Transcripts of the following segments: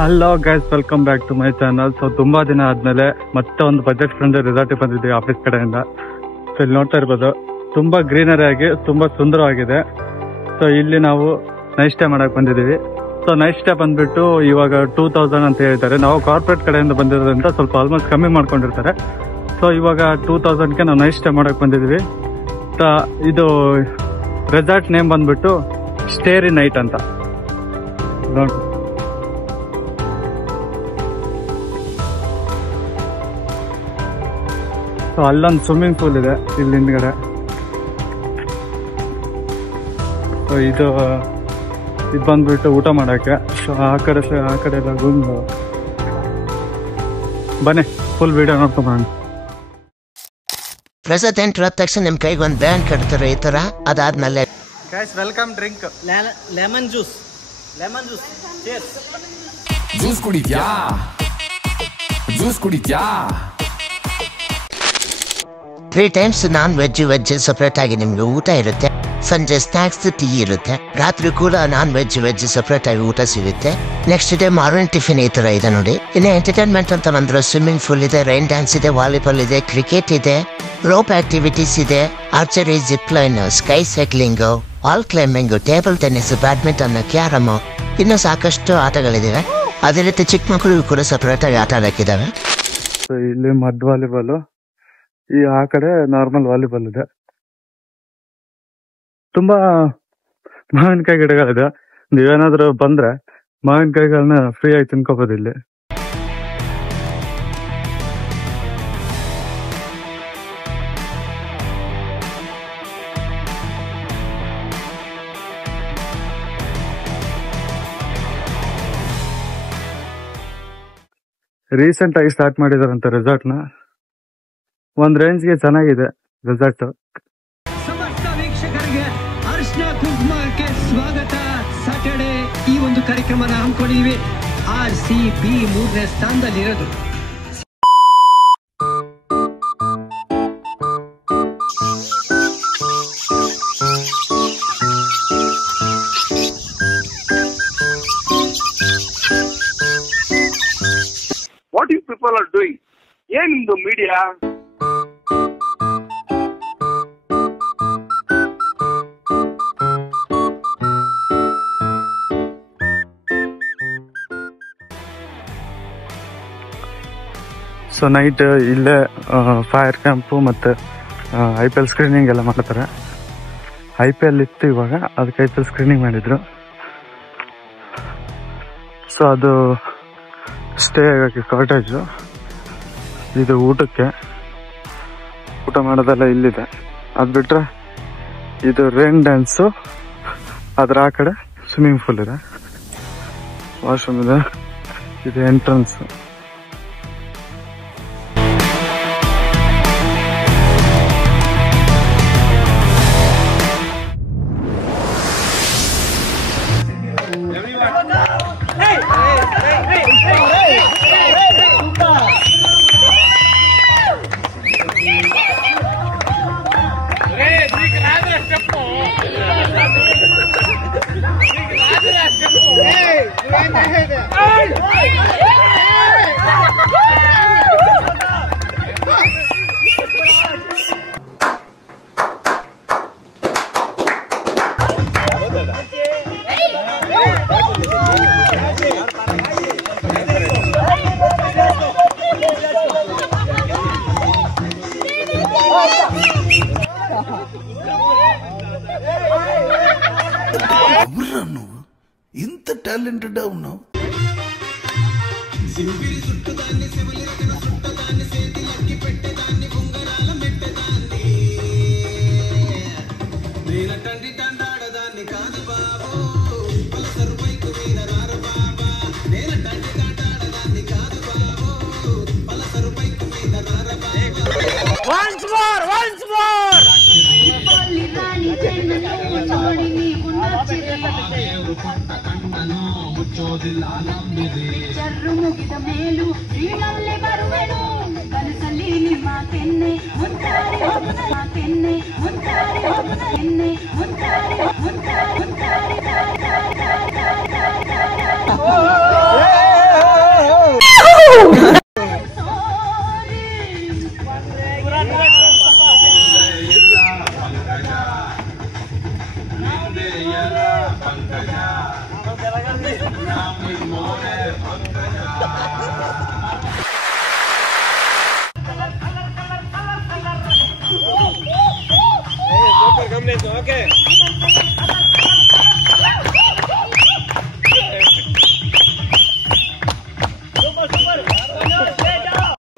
Hello guys, welcome back to my channel. So ತುಂಬಾ ದಿನ ಆದ್ಮೇಲೆ ಮತ್ತೆ ಒಂದು ಬಜೆಟ್ ಫ್ರೆಂಡ್ಲಿ ರಿಸಾರ್ಟ್ ಬಂದಿದ್ದೀವಿ ಆಫೀಸ್ ಕಡೆಯಿಂದ. ಸೊ ಇಲ್ಲಿ ನೋಡ್ತಾ ಇರ್ಬೋದು, ತುಂಬಾ ಗ್ರೀನರಿ ಆಗಿ ತುಂಬಾ ಸುಂದರವಾಗಿದೆ. ಸೊ ಇಲ್ಲಿ ನಾವು ನೈಟ್ ಸ್ಟೇ ಮಾಡಕ್ ಬಂದಿದ್ದೀವಿ. ಸೊ ನೈಟ್ ಸ್ಟೇ ಬಂದ್ಬಿಟ್ಟು ಇವಾಗ 2000 ಅಂತ ಹೇಳಿದ್ದಾರೆ. ನಾವು ಕಾರ್ಪೊರೇಟ್ ಕಡೆಯಿಂದ ಬಂದಿರೋದ್ರಿಂದ ಸ್ವಲ್ಪ ಆಲ್ಮೋಸ್ಟ್ ಕಮ್ಮಿ ಮಾಡ್ಕೊಂಡಿರ್ತಾರೆ. ಸೊ ಇವಾಗ 2000ಗೆ ನಾವು ನೈಟ್ ಸ್ಟೇ ಮಾಡಕ್ ಬಂದಿದ್ದೀವಿ. ಇದು ರೆಸಾರ್ಟ್ ನೇಮ್ ಬಂದ್ಬಿಟ್ಟು ಸ್ಟೇರಿ ನೈಟ್ ಅಂತ ನೋಡಿ. ಸೊ ಅಲ್ಲೊಂದು ಸ್ವಿಮ್ಮಿಂಗ್ ಪೂಲ್ ಇದೆ ಇಲ್ಲಿ ಹಿಂದ್ಗಡೆ. ಸೊ ಇದು ಬಂದ್ಬಿಟ್ಟು ಊಟ ಮಾಡಕ್ಕೆ. ಸೊ ಆ ಕಡೆ ಎಲ್ಲ ರೂಮ್. ಬನ್ನಿ ಫುಲ್ ವಿಡಿಯೋ ನೋಡ್ಕೊಂಡ್. ಪ್ರೆಸಿಡೆಂಟ್ ಇರೋ ತಕ್ಷಣ ನಿಮ್ ಕೈಗೆ ಒಂದು ಬ್ಯಾಂಡ್ ಕಟ್ತಾರೆ ಈ ತರ. ಅದಾದ್ಮೇಲೆ guys welcome drink lemon juice juice ಕುಡಿತ್ಯಾ 3 ಟೈಮ್ಸ್ ನಾನ್ ವೆಜ್ ಸಪರೇಟ್ ಆಗಿ ನಿಮ್ಗೆ ಊಟ ಇರುತ್ತೆ. ಸಂಜೆ ಸ್ನಾಕ್ಸ್ ಟೀ ಇರುತ್ತೆ. ರಾತ್ರಿ ಕೂಡ ನಾನ್ ವೆಜ್ ಸಪರೇಟ್ ಆಗಿ ಊಟ ಸಿಗುತ್ತೆ. ನೆಕ್ಸ್ಟ್ ಡೇ ಮಾರ್ನಿಂಗ್ ಟಿಫಿನ್ ಈ ತರ ಇದೆ ನೋಡಿ. ಇನ್ನು ಎಂಟರ್ಟೈನ್ಮೆಂಟ್ ಅಂತ ಬಂದ್ರೆ ಸ್ವಿಮ್ಮಿಂಗ್ ಪೂಲ್ ಇದೆ, ರೈನ್ ಡ್ಯಾನ್ಸ್ ಇದೆ, ವಾಲಿಬಾಲ್ ಇದೆ, ಕ್ರಿಕೆಟ್ ಇದೆ, ರೋಪ್ ಆಕ್ಟಿವಿಟೀಸ್ ಇದೆ, archery, zip line, sky cycling, wall climbing, table tennis, badminton, carrom, ಇನ್ನು ಸಾಕಷ್ಟು ಆಟಗಳಿದಾವೆ. ಅದೇ ರೀತಿ ಚಿಕ್ಕ ಮಕ್ಕಳಿಗೂ ಕೂಡ ಸಪರೇಟ್ ಆಗಿ ಆಟ ಆಡಕ್ಕಿದಾವೆ. ಇಲ್ಲಿ ಮಡ್ ವಾಲಿಬಾಲ್, ಆ ಕಡೆ ನಾರ್ಮಲ್ ವಾಲಿಬಾಲ್ ಇದೆ. ತುಂಬಾ ಮಾವಿನಕಾಯಿ ಗಿಡಗಳಿದೆ. ನೀವೇನಾದ್ರೂ ಬಂದ್ರೆ ಮಾವಿನಕಾಯಿಗಳನ್ನ ಫ್ರೀ ಆಗಿ ತಿನ್ಕೋಬಹುದು ಇಲ್ಲಿ. ರೀಸೆಂಟ್ ಆಗಿ ಸ್ಟಾರ್ಟ್ ಮಾಡಿದಾರಂತ ರೆಸಾರ್ಟ್ ನ. ಒಂದ್ ರೇಂಜ್ಗೆ ಚೆನ್ನಾಗಿದೆ ರೆಸಾರ್ಟ್. ಸಮಸ್ತ ವೀಕ್ಷಕರಿಗೆ ಅರ್ಶನ ಕುಂಕುಮಕ್ಕೆ ಸ್ವಾಗತ. ಸಾಟರ್ಡೆ ಈ ಒಂದು ಕಾರ್ಯಕ್ರಮನ ಹಮ್ಮಿಕೊಂಡಿವಿ. RCB 3ನೇ ಸ್ಥಾನದಲ್ಲಿರೋದು. What you people are doing? ಏನ್ ನಿಮ್ದು ಮೀಡಿಯಾ? ಸೊ ನೈಟ್ ಇಲ್ಲೇ ಫೈರ್ ಕ್ಯಾಂಪು ಮತ್ತು IPL ಸ್ಕ್ರೀನಿಂಗ್ ಎಲ್ಲ ಮಾಡ್ತಾರೆ. IPL ಇತ್ತು ಇವಾಗ, ಅದಕ್ಕೆ IPL ಸ್ಕ್ರೀನಿಂಗ್ ಮಾಡಿದ್ರು. ಸೊ ಅದು ಸ್ಟೇ ಆಗೋಕ್ಕೆ ಕಾಟೇಜು. ಇದು ಊಟ ಮಾಡೋದೆಲ್ಲ ಇಲ್ಲಿದೆ. ಅದು ಬಿಟ್ರೆ ಇದು ರೈನ್ ಡ್ಯಾನ್ಸು, ಅದ್ರ ಆ ಕಡೆ ಸ್ವಿಮ್ಮಿಂಗ್ ಪೂಲ್ ಇದೆ, ವಾಶ್ರೂಮ್ ಇದೆ, ಇದು ಎಂಟ್ರನ್ಸ್. ఇంత టాలెంటెడ్ ఉన్నావు. ಚರ್ರು ಮುಗಿದ ಮೇಲೂ ಶ್ರೀನಲ್ಲಿ ಬರುವೆನು ಕನಸಲ್ಲಿ ನಿಮ್ಮ ಕೆನ್ನೆ ಮುಂಚಾರಿ ಹೋಗುತ್ತ ಕೆನ್ನೆ ಮುಂಚಾರಿ ಹೋಗುತ್ತ ಕೆನ್ನೆ ಮುಂಚಾರಿ ಮುಂಚಾರಿ ಮುಂಚಾರಿ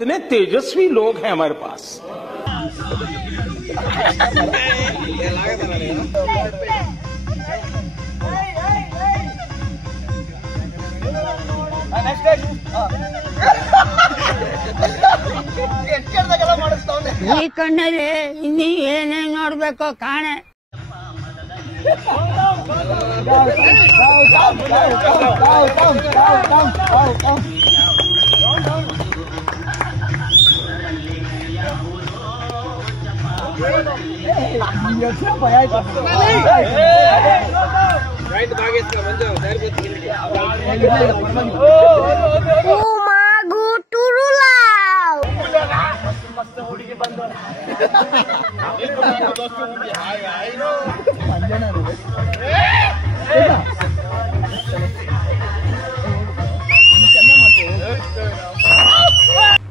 इतने तेजस्वी लोग हैं हमारे पास। ಈ ಕಣ್ಣಲ್ಲಿ ಇನ್ನೀ ಏನೇನ್ ನೋಡ್ಬೇಕು ಕಾಣೆ.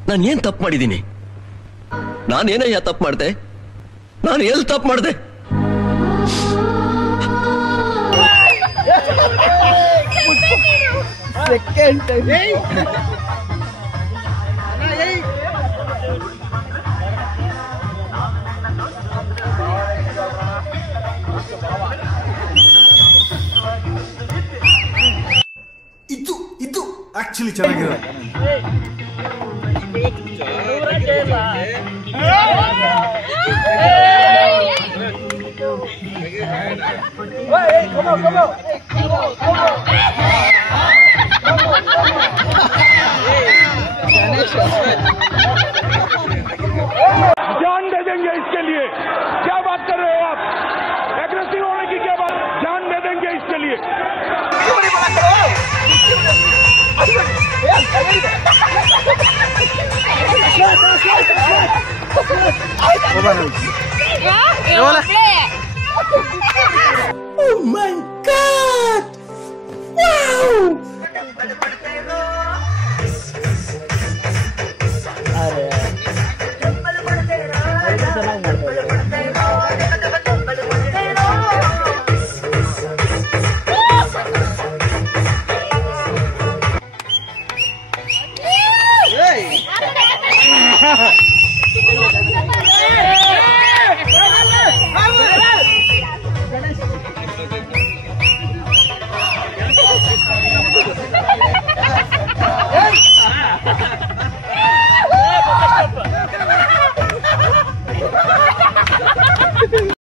ನಾನು ಏನ್ ತಪ್ಪು ಮಾಡಿದ್ದೀನಿ? ನಾನೇನಯ್ಯ ತಪ್ಪು ಮಾಡ್ದೆ? ನಾನು ಎಲ್ಲಿ ತಪ್ಪು ಮಾಡ್ದೆ? ಇದು ಆಕ್ಚುಲಿ ಚೆನ್ನಾಗಿದೆ. जान दे देंगे इसके लिए। क्या बात कर रहे हो आप? एग्रेसिव होने की क्या बात? जान दे देंगे इसके लिए। Oh my